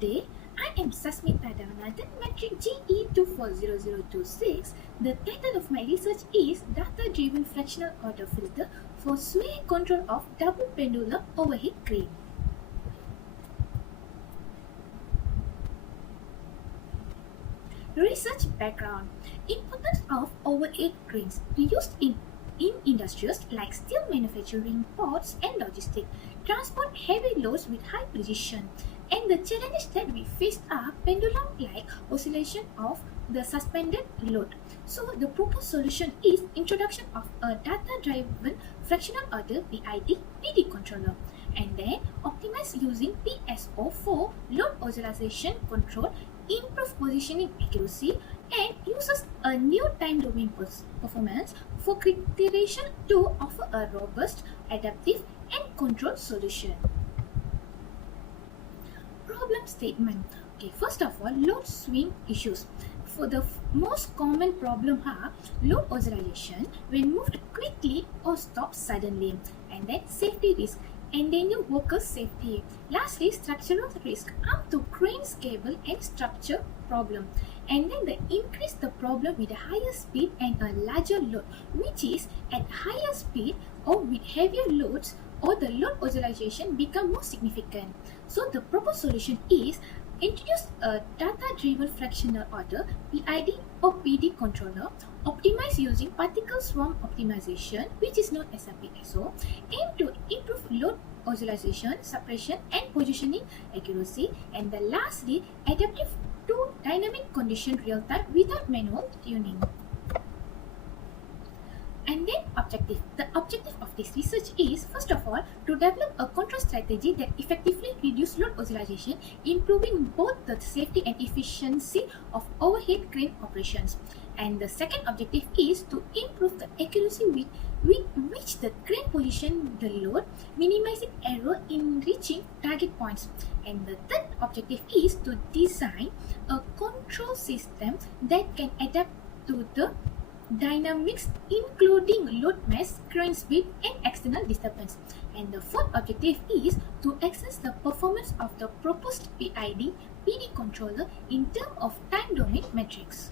Today, I am Sasmita Davanathan, metric GE240026. The title of my research is Data-Driven Fractional Order Filter for Sway Control of Double Pendulum Overhead Crane. Research background. Importance of overhead cranes used in industries like steel manufacturing, ports and logistics, transport heavy loads with high precision. And the challenges that we face are pendulum-like oscillation of the suspended load. So the proposed solution is introduction of a data-driven fractional order PID PD controller, and then optimize using PSO for load oscillation control, improve positioning accuracy, and uses a new time domain performance for criterization to offer a robust, adaptive, and controlled solution. Problem statement. Okay, first of all, load swing issues. For the most common problem are load oscillation when moved quickly or stopped suddenly, and then safety risk, endanger workers' safety. Lastly, structural risk up to cranes, cable and structure problem. And then they increase the problem with a higher speed and a larger load, which is at higher speed or with heavier loads, or the load oscillation become more significant. So the proposed solution is introduce a data-driven fractional order PID or PD controller, optimize using particle swarm optimization, which is known as a PSO, aim to improve load oscillation, suppression and positioning accuracy, and the lastly, adaptive to dynamic condition real-time without manual tuning. And then objective. The objective of this research is, first of all, to develop a control strategy that effectively reduces load oscillation, improving both the safety and efficiency of overhead crane operations. And the second objective is to improve the accuracy with which the crane position the load, minimizing error in reaching target points. And the third objective is to design a control system that can adapt to the dynamics including load mass, crane speed and external disturbance. And the fourth objective is to assess the performance of the proposed PID PD controller in terms of time domain metrics.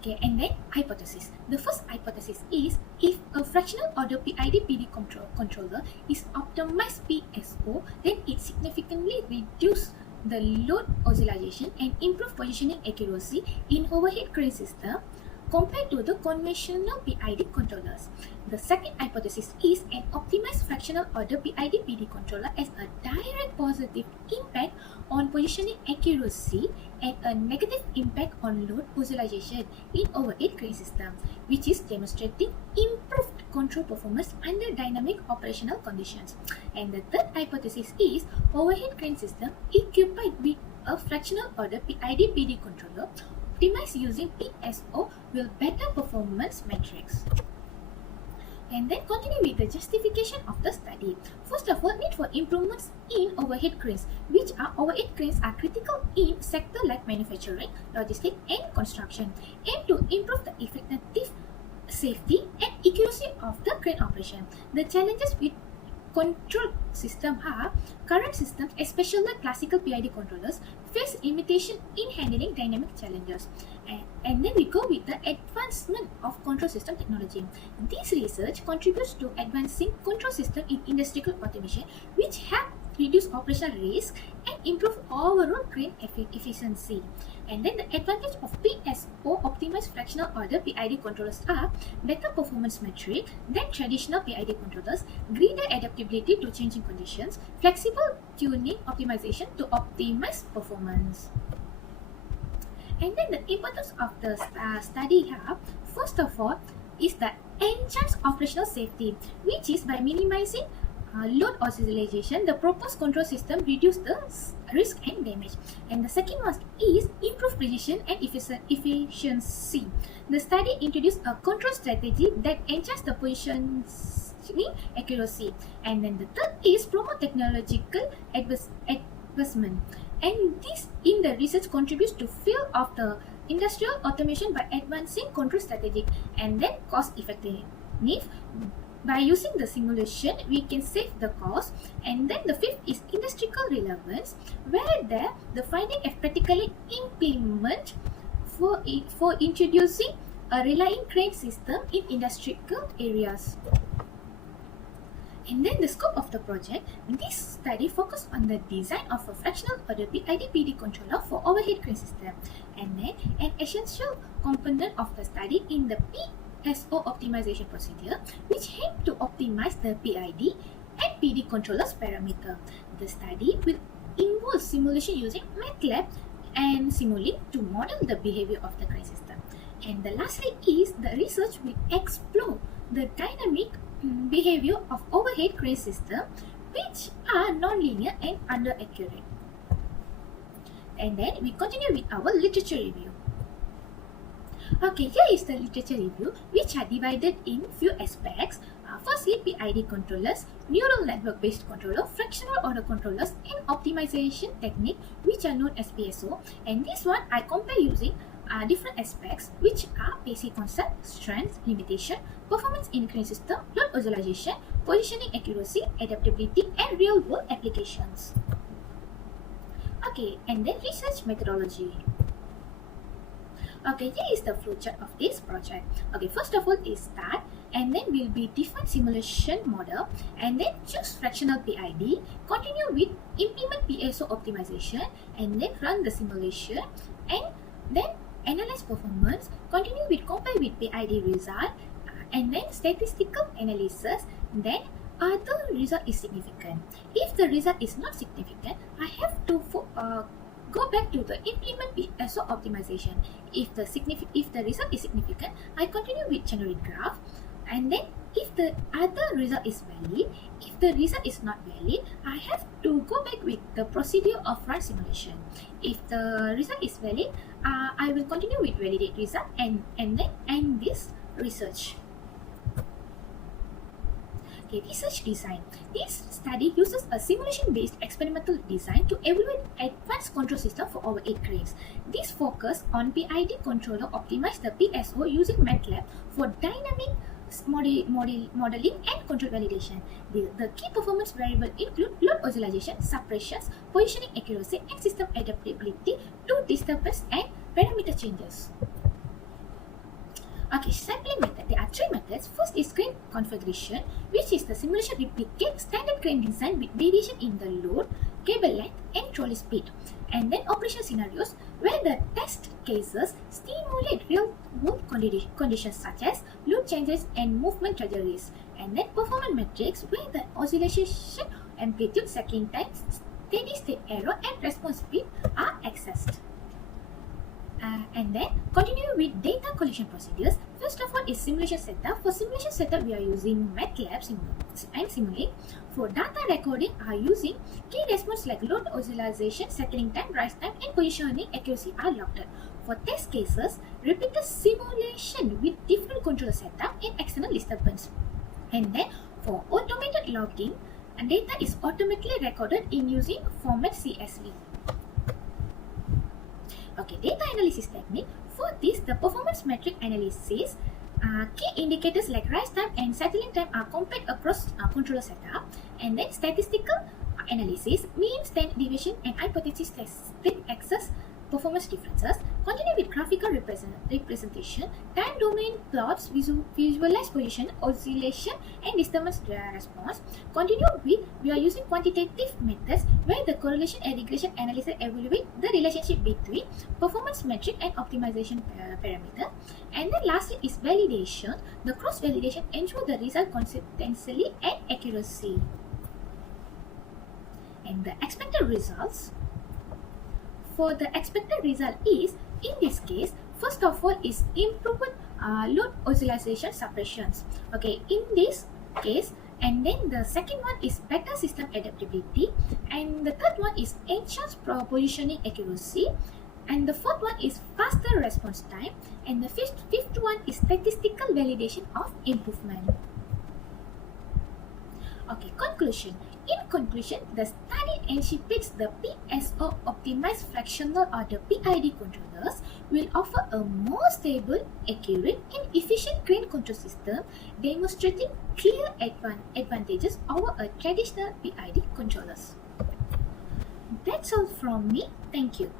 Okay, and then hypothesis. The first hypothesis is, if a fractional order PID PD controller is optimized PSO, then it significantly reduces the load oscillation and improve positioning accuracy in overhead crane system compared to the conventional PID controllers. The second hypothesis is an optimized fractional order PID PD controller has a direct positive impact on positioning accuracy and a negative impact on load oscillation in overhead crane system, which is demonstrating improved control performance under dynamic operational conditions. And the third hypothesis is overhead crane system equipped with a fractional order PID PD controller optimized using PSO will better performance metrics. And then continue with the justification of the study. First of all, need for improvements in overhead cranes, which are overhead cranes are critical in sector like manufacturing, logistics and construction, aim to improve the effective safety and accuracy of the crane operation. The challenges with control system are current systems, especially classical PID controllers, face limitation in handling dynamic challenges. And then we go with the advancement of control system technology. This research contributes to advancing control system in industrial automation, which help reduce operational risk and improve overall crane efficiency. And then the advantage of PSO optimized fractional order PID controllers are better performance metric than traditional PID controllers, greater adaptability to changing conditions, flexible tuning optimization to optimize performance. And then the importance of the study here, first of all, is the enhanced operational safety, which is by minimizing load oscillation, the proposed control system reduce the risk and damage. And the second one is improve precision and efficiency. The study introduced a control strategy that enhances the positioning accuracy. And then the third is promote technological advancement. And this in the research contributes to field of the industrial automation by advancing control strategy and then cost effective. By using the simulation, we can save the cost. And then the fifth is industrial relevance, where the finding is practically implement for introducing a relying crane system in industrial areas. And then the scope of the project, this study focused on the design of a fractional or the PID-PD controller for overhead crane system. And then an essential component of the study in the PSO optimization procedure, which aimed to optimize the PID and PD controllers parameter. The study will involve simulation using MATLAB and Simulink to model the behavior of the crane system. And the lastly is the research will explore the dynamic behavior of overhead crane system, which are non-linear and under-accurate. And then we continue with our literature review. Okay, here is the literature review, which are divided in few aspects. Firstly, PID controllers, neural network-based controller, fractional order controllers, and optimization technique, which are known as PSO. And this one I compare using different aspects, which are basic concept, strength, limitation, performance in crane system, load oscillation, positioning accuracy, adaptability, and real-world applications. Okay, and then research methodology. Okay, here is the flowchart of this project. Okay, first of all is start, and then will be define simulation model, and then choose fractional PID, continue with implement PSO optimization, and then run the simulation, and then analyze performance, continue with compare with PID result, and then statistical analysis, then other result is significant. If the result is not significant, I have to go back to the implement PSO optimization. If the result is significant, I continue with generate graph, and then if the other result is valid, if the result is not valid, I have to go back with the procedure of run simulation. If the result is valid, I will continue with validate result and then end this research. Okay, research design. This study uses a simulation-based experimental design to evaluate advanced control system for overhead cranes. This focus on PID controller optimize the PSO using MATLAB for dynamic modeling and control validation. The key performance variables include load oscillation, suppressions, positioning accuracy, and system adaptability to disturbance and parameter changes. Okay, sampling method. There are three methods. First is crane configuration, which is the simulation replicate standard crane design with variation in the load, cable length, and trolley speed. And then operation scenarios, where the test cases stimulate real-world conditions such as load changes and movement trajectories. And then performance metrics, where the oscillation amplitude, cycling time, steady state error, and response speed are accessed. And then continue with data collection procedures. First of all is simulation setup. For simulation setup, we are using MATLAB and Simulink. For data recording, are using key response like load oscillation, settling time, rise time, and positioning accuracy are logged. For test cases, repeat the simulation with different controller setup and external disturbance. And then for automated logging, data is automatically recorded in using format CSV. Okay, data analysis technique. For this, the performance metric analysis, key indicators like rise time and settling time are compared across controller setup. And then statistical analysis, mean, standard deviation, and hypothesis testing access performance differences. Continue with graphical representation, time domain plots, visualize position, oscillation, and disturbance response. Continue with, we are using quantitative methods where the correlation and regression analysis evaluate the relationship between performance metric and optimization parameter. And then lastly is validation. The cross validation ensure the result consistency and accuracy. And the expected results. For the expected result is, in this case, first of all is improved load oscillation suppressions. Okay, in this case, and then the second one is better system adaptability, and the third one is enhanced positioning accuracy, and the fourth one is faster response time, and the fifth one is statistical validation of improvement. Okay, conclusion. In conclusion, the study anticipates the PSO optimized fractional or the PID controllers will offer a more stable, accurate, and efficient crane control system, demonstrating clear advantages over a traditional PID controllers. That's all from me. Thank you.